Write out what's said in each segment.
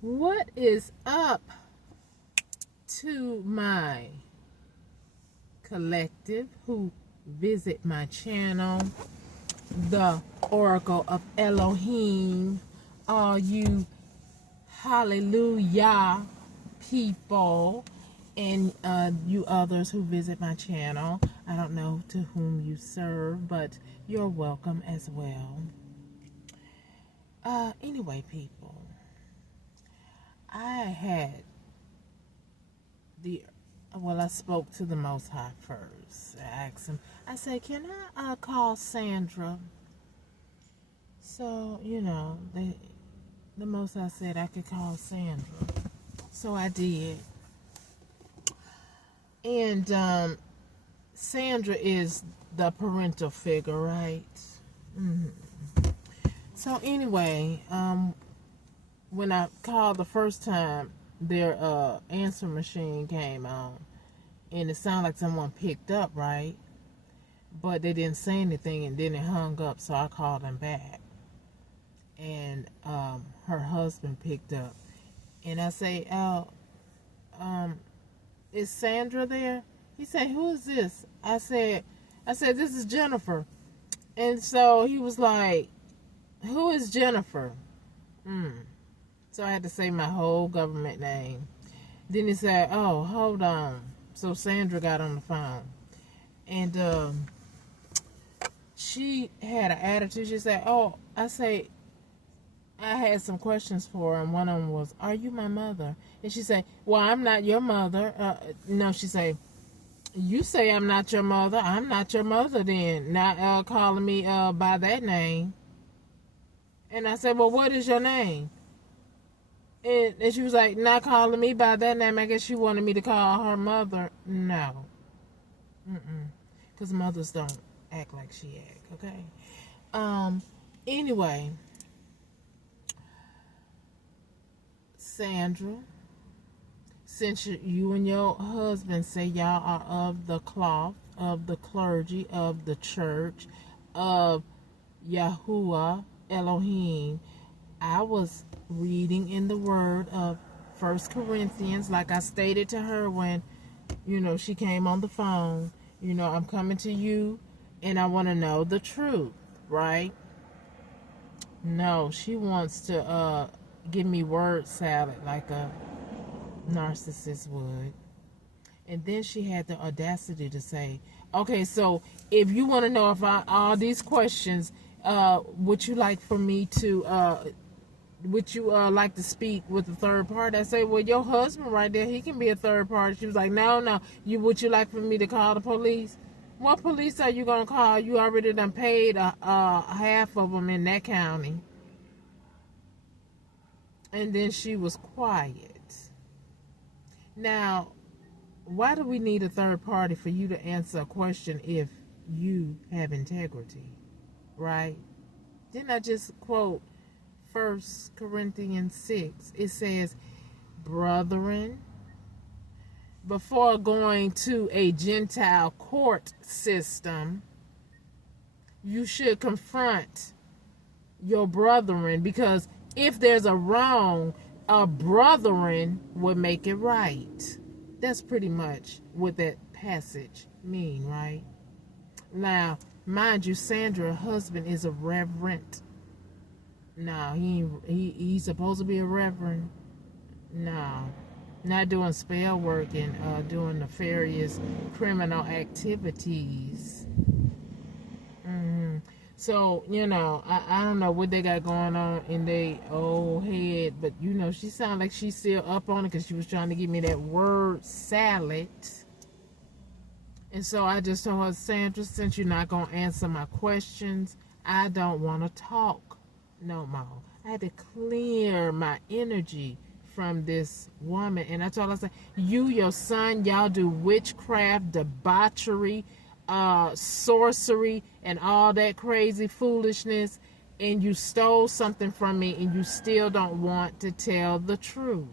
What is up to my collective who visit my channel, the Oracle of Elohim, all you hallelujah people, and you others who visit my channel. I don't know to whom you serve, but you're welcome as well. Anyway, people, I spoke to the Most High first. I asked him, I said, can I call Sandra? So, the Most High said I could call Sandra. So I did. And Sandra is the parental figure, right? Mm-hmm. So anyway, when I called the first time, their answer machine came on, and it sounded like someone picked up, right? But they didn't say anything, and then it hung up, so I called them back. And her husband picked up, and I say, is Sandra there? He said, who is this? I said, this is Jennifer. And so he was like, who is Jennifer? So I had to say my whole government name. Then he said, oh, hold on. So Sandra got on the phone. And she had an attitude. She said, I had some questions for her, and one of them was, are you my mother? And she said, well, I'm not your mother. No, she said, you say I'm not your mother. I'm not your mother then. Not calling me by that name. And I said, well, what is your name? And she was like, not calling me by that name. I guess she wanted me to call her mother. No. Because mothers don't act like she act, okay? Anyway, Sandra, since you and your husband say y'all are of the cloth, of the clergy, of the church, of Yahuwah, Elohim, I was reading in the word of 1 Corinthians, like I stated to her when, she came on the phone. I'm coming to you and I want to know the truth, right? No, she wants to give me word salad like a narcissist would. And then she had the audacity to say, okay, so if you want to know if all these questions, would you like for me to, would you like to speak with a third party? I say, well, your husband right there, he can be a third party. She was like, no, would you like for me to call the police? What police are you going to call? You already done paid half of them in that county. And then she was quiet. Now, why do we need a third party for you to answer a question if you have integrity, right? Didn't I just quote 1 Corinthians 6? It says, brethren, before going to a Gentile court system, you should confront your brethren, because if there's a wrong, a brethren would make it right. That's pretty much what that passage mean, right? Now, mind you, Sandra's husband is a reverend. No, he's supposed to be a reverend. No, not doing spell work and doing nefarious criminal activities. So, I don't know what they got going on in their old head, but, she sounded like she's still up on it because she was trying to give me that word salad. And so I just told her, Sandra, since you're not going to answer my questions, I don't want to talk no more. I had to clear my energy from this woman. And I told her, I said, you, your son, y'all do witchcraft, debauchery, sorcery, and all that crazy foolishness, and you stole something from me, and you still don't want to tell the truth.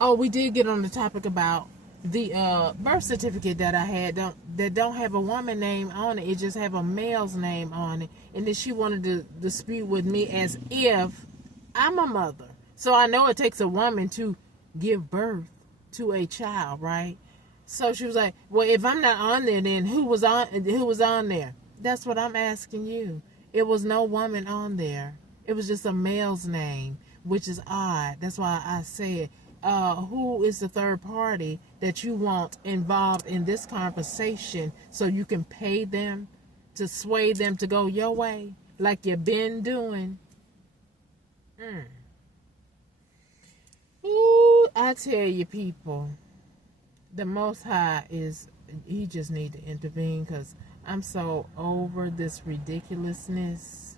Oh, we did get on the topic about the birth certificate that I had that don't have a woman name on it. It just have a male's name on it. And then she wanted to dispute with me as if I'm a mother. So I know it takes a woman to give birth to a child, right? So she was like, well, if I'm not on there, then who was on there? That's what I'm asking you. It was no woman on there. It was just a male's name, which is odd. That's why I said, who is the third party that you want involved in this conversation so you can pay them to sway them to go your way like you've been doing? Ooh, I tell you, people, the Most High he just need to intervene, because I'm so over this ridiculousness.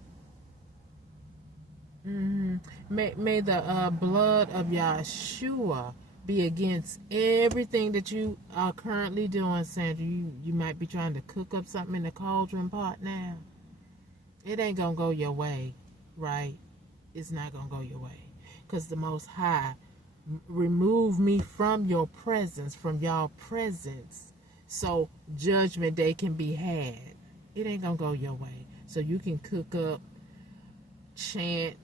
May the blood of Yahshua be against everything that you are currently doing, Sandra. You might be trying to cook up something in the cauldron pot now. It ain't gonna go your way, right? It's not gonna go your way, because the Most High remove me from your presence, from y'all presence, so judgment day can be had. It ain't gonna go your way. So you can cook up, chant,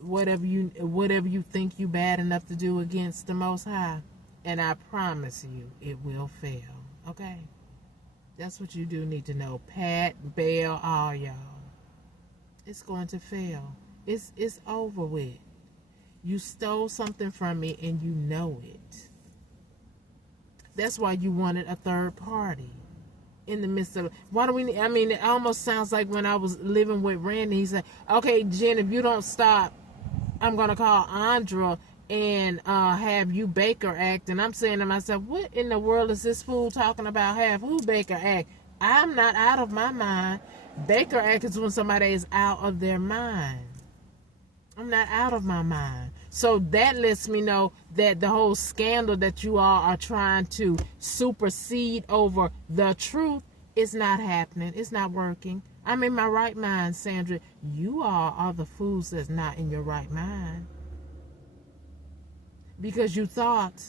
whatever you think you bad enough to do against the Most High, and I promise you it will fail. Okay? That's what you do need to know. Pat, Baal, all y'all. It's going to fail. It's over with. You stole something from me and you know it. That's why you wanted a third party in the midst of. Why do we need? I mean, it almost sounds like when I was living with Randy. He said, "Okay, Jen, if you don't stop, I'm gonna call Andra and have you Baker act." And I'm saying to myself, "What in the world is this fool talking about? Have who Baker act? I'm not out of my mind. Baker act is when somebody is out of their mind. I'm not out of my mind." So that lets me know that the whole scandal that you all are trying to supersede over the truth is not happening. It's not working. I'm in my right mind, Sandra. You all are the fools that's not in your right mind. Because you thought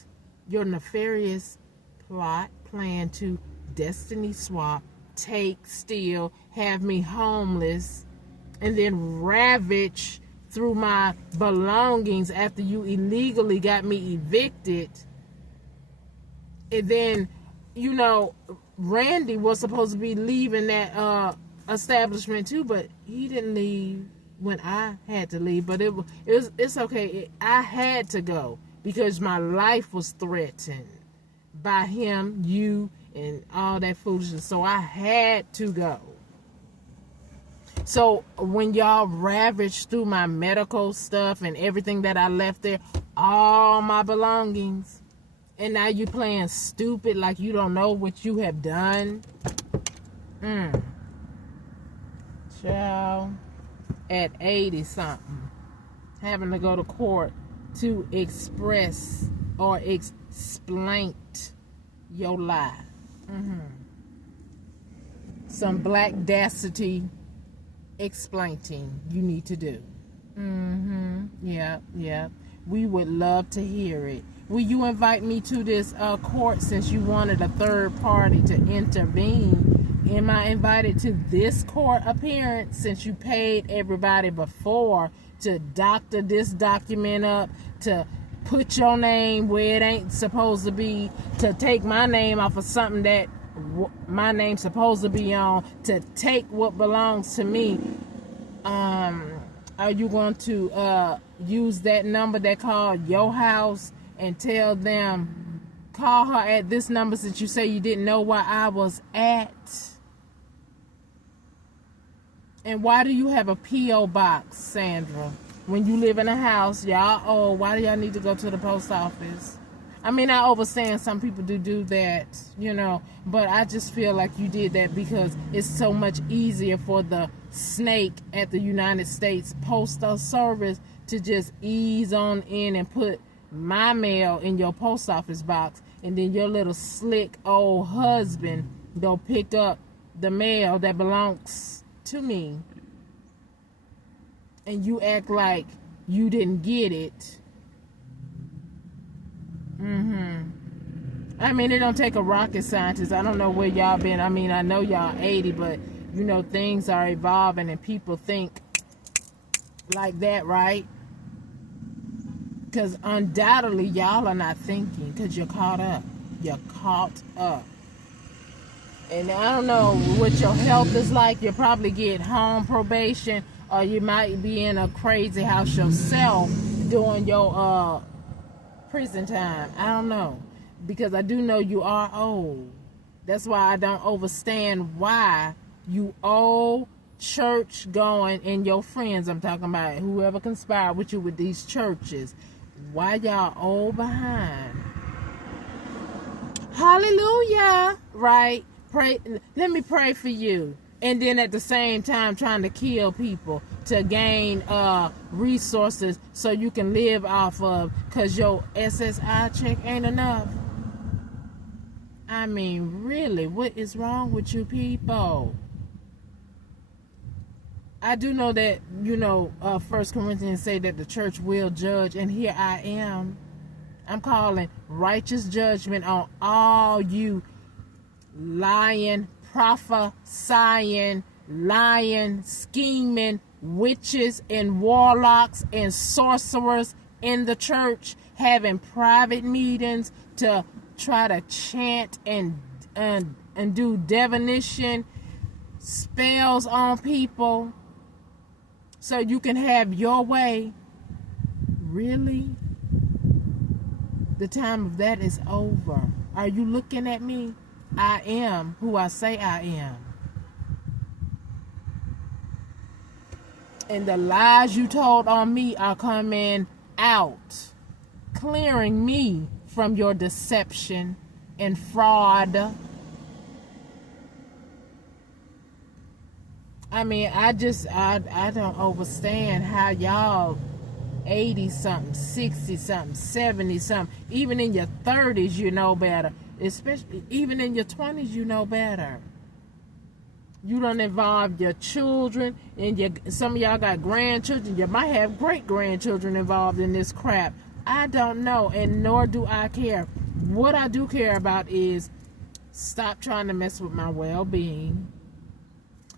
your nefarious plan to destiny swap, take, steal, have me homeless, and then ravage through my belongings after you illegally got me evicted. And then, Randy was supposed to be leaving that establishment too, but he didn't leave when I had to leave. But it's okay. I had to go because my life was threatened by him, you, and all that foolishness. So I had to go. So when y'all ravaged through my medical stuff and everything that I left there, all my belongings, and now you playing stupid like you don't know what you have done. Child, at 80 something, having to go to court to express or explain your lie. Some black dacity explaining you need to do. Yeah. We would love to hear it. Will you invite me to this court since you wanted a third party to intervene? Am I invited to this court appearance since you paid everybody before to doctor this document up, to put your name where it ain't supposed to be, to take my name off of something that my name's supposed to be on, to take what belongs to me? Are you going to use that number that called your house and tell them, call her at this number since you say you didn't know where I was at? And why do you have a P.O. box, Sandra? When you live in a house, y'all, why do y'all need to go to the post office? I mean, I understand some people do that, but I just feel like you did that because it's so much easier for the snake at the United States Postal Service to just ease on in and put my mail in your post office box, and then your little slick old husband go pick up the mail that belongs to me, and you act like you didn't get it. I mean, it don't take a rocket scientist. I don't know where y'all been. I mean, I know y'all 80, but things are evolving and people think like that, right? Because undoubtedly y'all are not thinking, because you're caught up. You're caught up. And I don't know what your health is like. You'll probably get home probation, or you might be in a crazy house yourself during your prison time. I don't know. Because I do know you are old. That's why I don't understand why you old church going and your friends, I'm talking about whoever conspired with you with these churches, why y'all old behind. Hallelujah. Right? Pray. Let me pray for you. And then at the same time trying to kill people to gain resources so you can live off of, because your SSI check ain't enough. I mean, really, what is wrong with you people? I do know that, 1 Corinthians say that the church will judge, and here I am. I'm calling righteous judgment on all you lying, prophesying, lying, scheming witches and warlocks and sorcerers in the church, having private meetings to try to chant and do divination spells on people so you can have your way. Really? The time of that is over. Are you looking at me? I am who I say I am. And the lies you told on me are coming out, clearing me from your deception and fraud. I mean, I don't understand how y'all 80 something, 60 something, 70 something, even in your 30s you know better, especially even in your 20s you know better. You don't involve your children, and some of y'all got grandchildren. You might have great grandchildren involved in this crap. I don't know, and nor do I care. What I do care about is stop trying to mess with my well-being.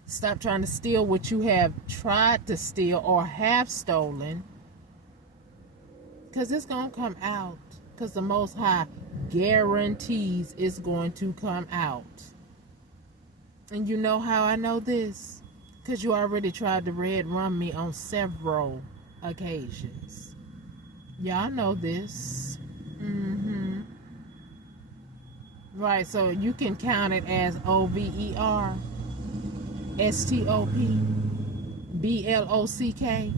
Stop trying to steal what you have tried to steal or have stolen. Because it's going to come out. Because the Most High guarantees it's going to come out. And you know how I know this? Because you already tried to red run me on several occasions. Y'all know this. Right, so you can count it as OVER, STOP, BLOCK,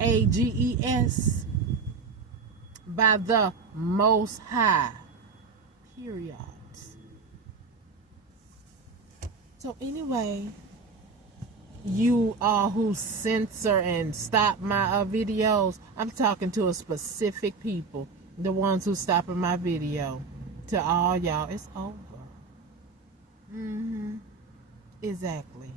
AGES, by the Most High. Period. So anyway, you all who censor and stop my videos, I'm talking to a specific people, the ones who stopping my video. To all y'all, it's over. Exactly.